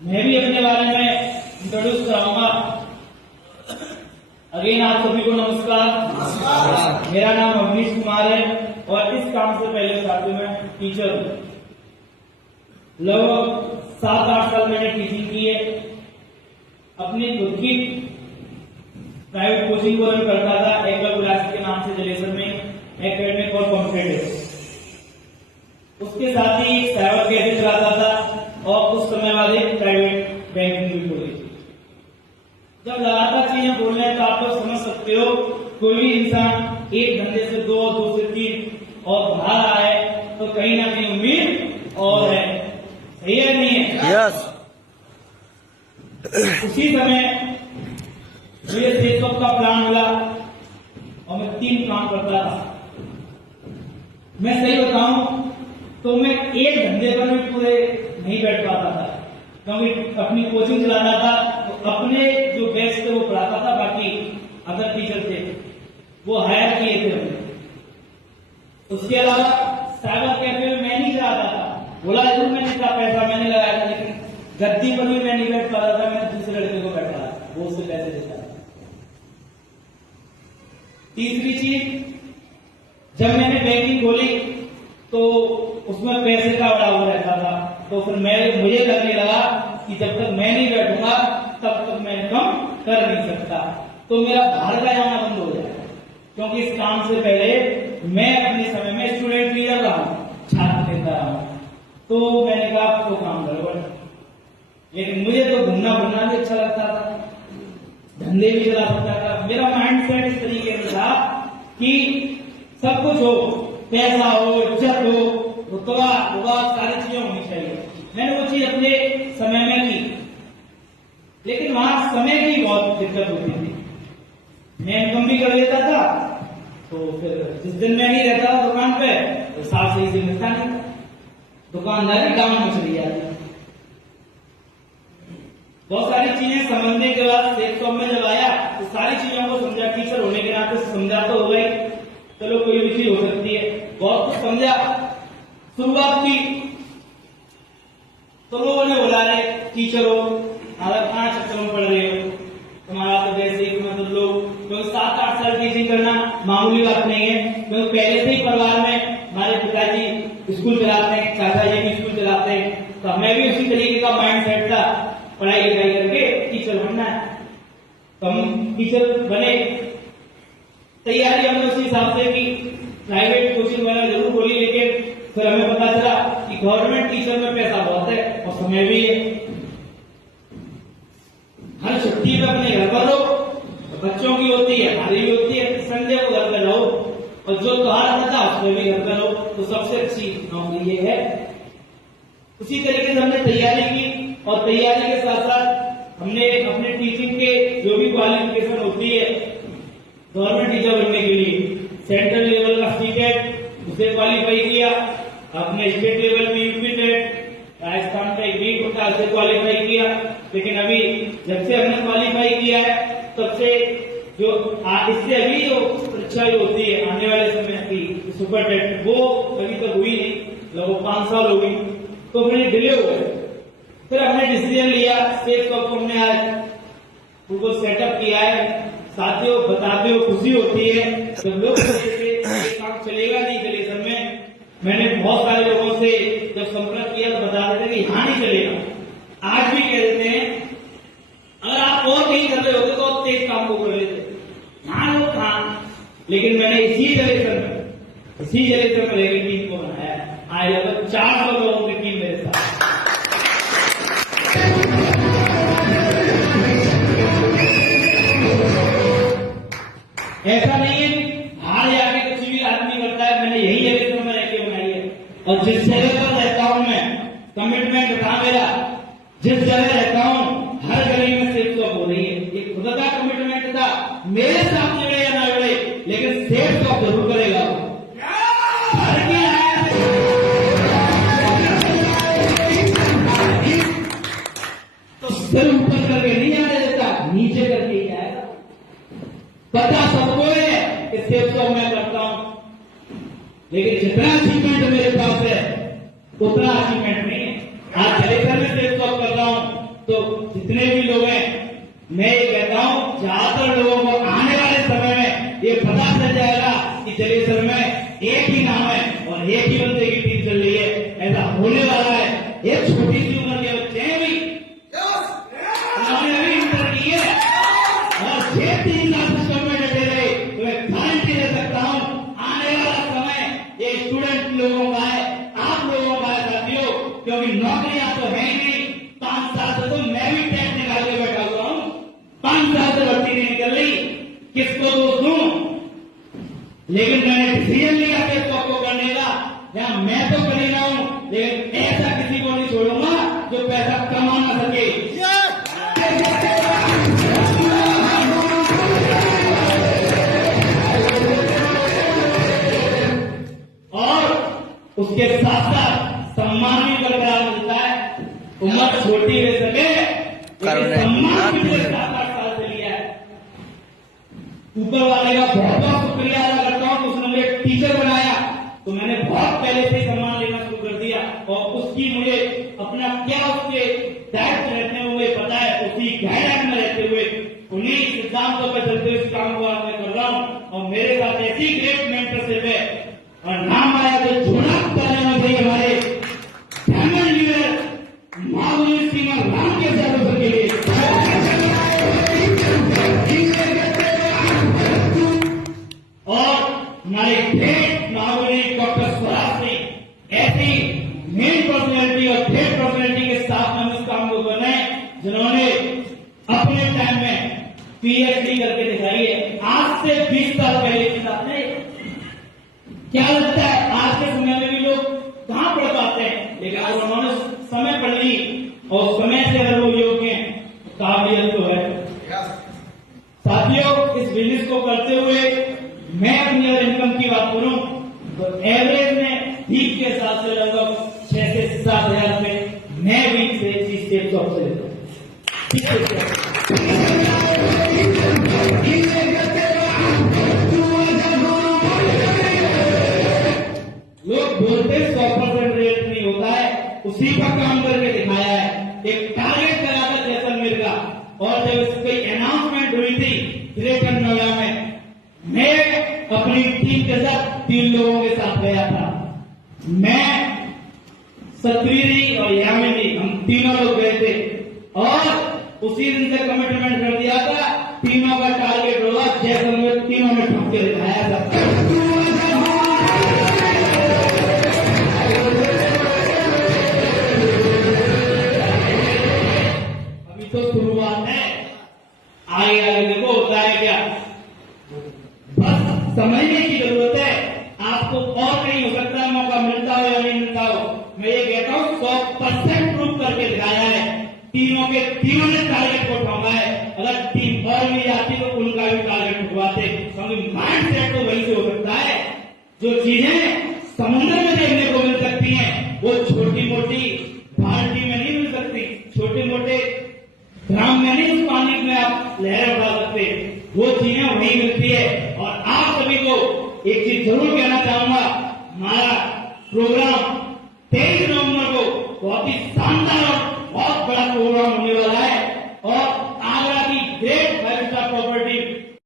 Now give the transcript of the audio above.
मैं भी अपने बारे में इंट्रोड्यूस कराऊंगा। अगेन आप सभी को नमस्कार। मेरा नाम अवनीश कुमार है और इस काम से पहले साथियों में टीचर हूँ। लगभग 7-8 साल मैंने टीचिंग की है। अपनी खुद की प्राइवेट कोचिंग को मैं करता था एकल क्लास के नाम से जलेसर में एकेडमिक और कॉम्पिटेटिव। उसके साथ ही साइबर कैफे चलाता था और कुछ समय बाद एक प्राइवेट बैंकिंग भी खोली। जब लगातार चीजें बोल रहे हैं तो आप लोग समझ सकते हो, कोई भी इंसान एक धंधे से दो से तीन और बाहर रहा है तो कहीं ना कहीं उम्मीद और है, सही है नहीं है? यस। उसी समय मुझे सेटअप का प्लान मिला और मैं 3 काम करता था। मैं सही बताऊं तो मैं एक धंधे पर भी पूरे नहीं बैठ पाता था, क्योंकि अपनी कोचिंग चलाना था तो अपने जो बैच थे वो पढ़ाता था, बाकी अदर टीचर थे वो हायर किए थे हमने। उसके अलावा साइबर कैफे में मैं नहीं चलाता था, बोला जरूर मैंने इतना पैसा मैंने लगाया था, लेकिन गद्दी पर भी मैं नहीं बैठ पाता था, मैं दूसरे लड़के को बैठा था, वो उससे पैसे देता था। तीसरी चीज, जब मैंने बैंकिंग खोली तो उसमें पैसे का बड़ा वो रहता था, तो फिर मुझे लगने लगा कि जब तक मैं नहीं बैठूंगा तब तक मैं कम कर नहीं सकता, तो मेरा बाहर का जाना बंद हो जाएगा। क्योंकि इस काम से पहले मैं अपने समय में स्टूडेंट लीडर रहा हूं, छात्र नेता रहा हूं, तो मैंने कहा तो काम गड़बड़। लेकिन मुझे तो घूमना फिरना भी अच्छा लगता था, धंधे भी चला सकता था। मेरा माइंड सेट इस तरीके से था कि सब कुछ हो, पैसा हो, इज्जत हो, रुतबा सारी चीजें होनी चाहिए। मैंने वो चीज अपने समय में की, लेकिन वहां समय की बहुत दिक्कत होती थी। मैं इनकम भी कर लेता था, तो फिर जिस दिन मैं नहीं रहता था दुकान पे तो साफ सही से मिलता नहीं, दुकानदारी डाउन में चली जाती। बहुत सारी चीजें समझने के बाद सेट में जब आया तो सारी चीजों को समझा। टीचर होने के नाते समझा तो हो गई, चलो कोई भी चीज हो सकती है, बहुत कुछ समझा। शुरुआत की तो लोगों ने बोला रहे टीचर हो, कहाँ चक्कर में पड़ रहे हो, तुम्हारा तो वैसे ही मतलब लोग, क्योंकि 7-8 साल टीचिंग करना मामूली बात नहीं है। क्योंकि पहले से ही परिवार में हमारे पिताजी स्कूल चलाते हैं, चाचा जी भी स्कूल चलाते हैं, तो हमें भी उसी तरीके का माइंड सेट था, पढ़ाई लिखाई करके टीचर बनना है। तो हम टीचर बने, तैयारी हमने उसी हिसाब से की। प्राइवेट कोचिंग वाला जरूर खोली, लेकिन फिर हमें पता चला कि गवर्नमेंट टीचर में पैसा बहुत है और समय भी है। हर छुट्टी में अपने घर पर रहो, बच्चों की होती है, हमारी भी होती है, संडे को घर पर रहो, और जो त्योहार आता था उसमें भी घर पर रहो, तो सबसे अच्छी नौकरी ये है। उसी तरीके से हमने तैयारी की, और तैयारी के साथ साथ हमने अपने टीचिंग के जो भी क्वालिफिकेशन होती है गवर्नमेंट टीचर बनने के लिए, सेंट्रल लेवल का सीटेट उसे क्वालिफाई किया, अपने स्टेट लेवल में यूपी टेट, राजस्थान का एक नीट होता है उसे क्वालिफाई किया। लेकिन अभी जब से हमने क्वालिफाई किया है तब से जो इससे अभी जो परीक्षा होती है आने वाले समय की सुपर टेट, वो अभी तक हुई नहीं, लगभग 5 साल हो गई, तो मैंने डिले हो गए। फिर हमने डिसीजन लिया, स्टेट को हमने आज उनको सेटअप किया है। साथियों बताते हो खुशी होती है जब लोग काम चलेगा नहीं जलेसर में। मैंने बहुत सारे लोगों से जब संपर्क किया तो बता देते कि यहाँ नहीं चलेगा। आज भी कह देते हैं अगर आप और कहीं कर रहे होते तो आप तेज काम को कर लेते, यहाँ लोग कहाँ। लेकिन मैंने इसी जलेसर में लेकर टीम को बनाया। आज लगभग 400 लोगों की टीम मेरे साथ। ऐसा नहीं है बाहर जाके कुछ भी आदमी करता है, मैंने यही जगह में रह के बनाई है। और जिस जगह पर रहता हूं मैं, कमिटमेंट था मेरा, जिस जगह रहता हूं हर गली में सेफ शॉप हो रही है। एक खुद का कमिटमेंट था, मेरे साथ जुड़े या ना जुड़े, लेकिन सेफ शॉप जरूर करेगा। तो सिर ऊपर करके नहीं आने देता, नीचे करके ही आएगा। पता सबको है कि सेफ शॉप मैं करता हूं, लेकिन जितना अचीवमेंट मेरे पास है उतना अचीवमेंट नहीं है। आज जलेसर में सेफ शॉप कर रहा हूं, तो जितने भी लोग हैं, मैं ये कहता हूं ज्यादातर लोगों को आने वाले समय में ये पता चल जाएगा कि जलेसर में एक ही नाम है और एक ही बंदे की टीम चल रही है। ऐसा होने वाला है। एक छोटी सी उम्र के बच्चे हैं भी, उन्होंने अभी इंटर की है और 6-3 साल सिस्टम में डटे रहे, तो मैं गारंटी दे सकता हूं आने वाला समय ये स्टूडेंट लोगों का है, आप लोगों का है साथियों, क्योंकि नौकरियां तो है ही नहीं। 5 साल से तो मैं भी टेस्ट निकाल के बैठा हुआ हूं, 5 साल से भर्ती नहीं निकल रही, किसको दोष दूं? लेकिन मैंने डिसीजन लिया कि इसको करने का, या मैं तो कर ही रहा हूं, लेकिन ऐसा किसी को नहीं छोड़ूंगा जो पैसा कमा ना सके। और उसके साथ साथ सम्मान भी बरकरार मिलता है। उम्र छोटी हो सके लेकिन सम्मान भी 7-8 साल से लिया है। ऊपर वाले का बहुत बहुत शुक्रिया अदा करता हूं, उसने मुझे टीचर बनाया तो मैंने बहुत पहले से सम्मान लेना शुरू कर दिया और उसकी मुझे अपना क्या उसके दायित्व रहते हुए पता है, उसी गाइडलाइन में रहते हुए उन्हीं सिद्धांतों पर चलते हुए इस काम को आज मैं कर रहा हूं। और मेरे साथ ऐसी ग्रेट मेंटरशिप है और नाम आया तो जोड़ा करना चाहिए हमारे डायमंड लीडर महावीर सिंह राम के साथ के लिए। और हमारे ग्रेट महावीर डॉक्टर स्वराज सिंह ऐसी मेन पर्सनैलिटी और ग्रेट पर्सनैलिटी के साथ हम इस काम को कर रहे हैं, जिन्होंने अपने टाइम में पीएचडी करके दिखाई है। आज से 20 साल पहले की बात है। क्या लगता है आज के समय में भी लोग कहां पढ़ पाते हैं, लेकिन अगर उन्होंने समय पढ़ ली और समय से अगर वो योग्य हैं, काबिलियत तो है। साथियों, इस बिजनेस को करते हुए मैं अपनी अगर इनकम की बात करूं तो एवरेज में वीक के हिसाब से लगभग 6 से 7 हजार रुपए मैं वीक से चीज के जॉब से लेता हूं। लोग बोलते 100% रेट नहीं होता है, उसी का काम करके दिखाया है। एक टारगेट लगा था जैसलमेर का, और जब इसकी अनाउंसमेंट हुई थी ग्रेटर नोएडा में, मैं अपनी टीम के साथ 3 लोगों के साथ गया था। मैं, सतवीरी और यामिनी, हम तीनों लोग गए थे और उसी दिन से कमिटमेंट कर दिया था, तीनों का टारगेट होगा जैसलमेर, तीनों ने ठोक के दिखाया था। अभी तो शुरुआत है, आगे आगे देखो होता है क्या। बस समझने की जरूरत है। आपको और नहीं हो सकता है, मौका मिलता हो या नहीं मिलता हो। मैं ये कहता हूं 100% प्रूव करके दिखाया है। तीनों ने टारगेट को ठोका है। अगर टीम और भी आती तो उनका भी टारगेट ठुकवाते, क्योंकि माइंड सेट तो वही से हो सकता है। जो चीजें समुद्र में देखने को मिल सकती हैं, वो छोटी मोटी बाल्टी में नहीं मिल सकती, छोटे मोटे ग्राम में नहीं उस पानी में आप लहर उठा सकते। वो चीजें वही मिलती है। और आप सभी को एक चीज जरूर कहना चाहूंगा, हमारा प्रोग्राम 23 नवंबर को बहुत ही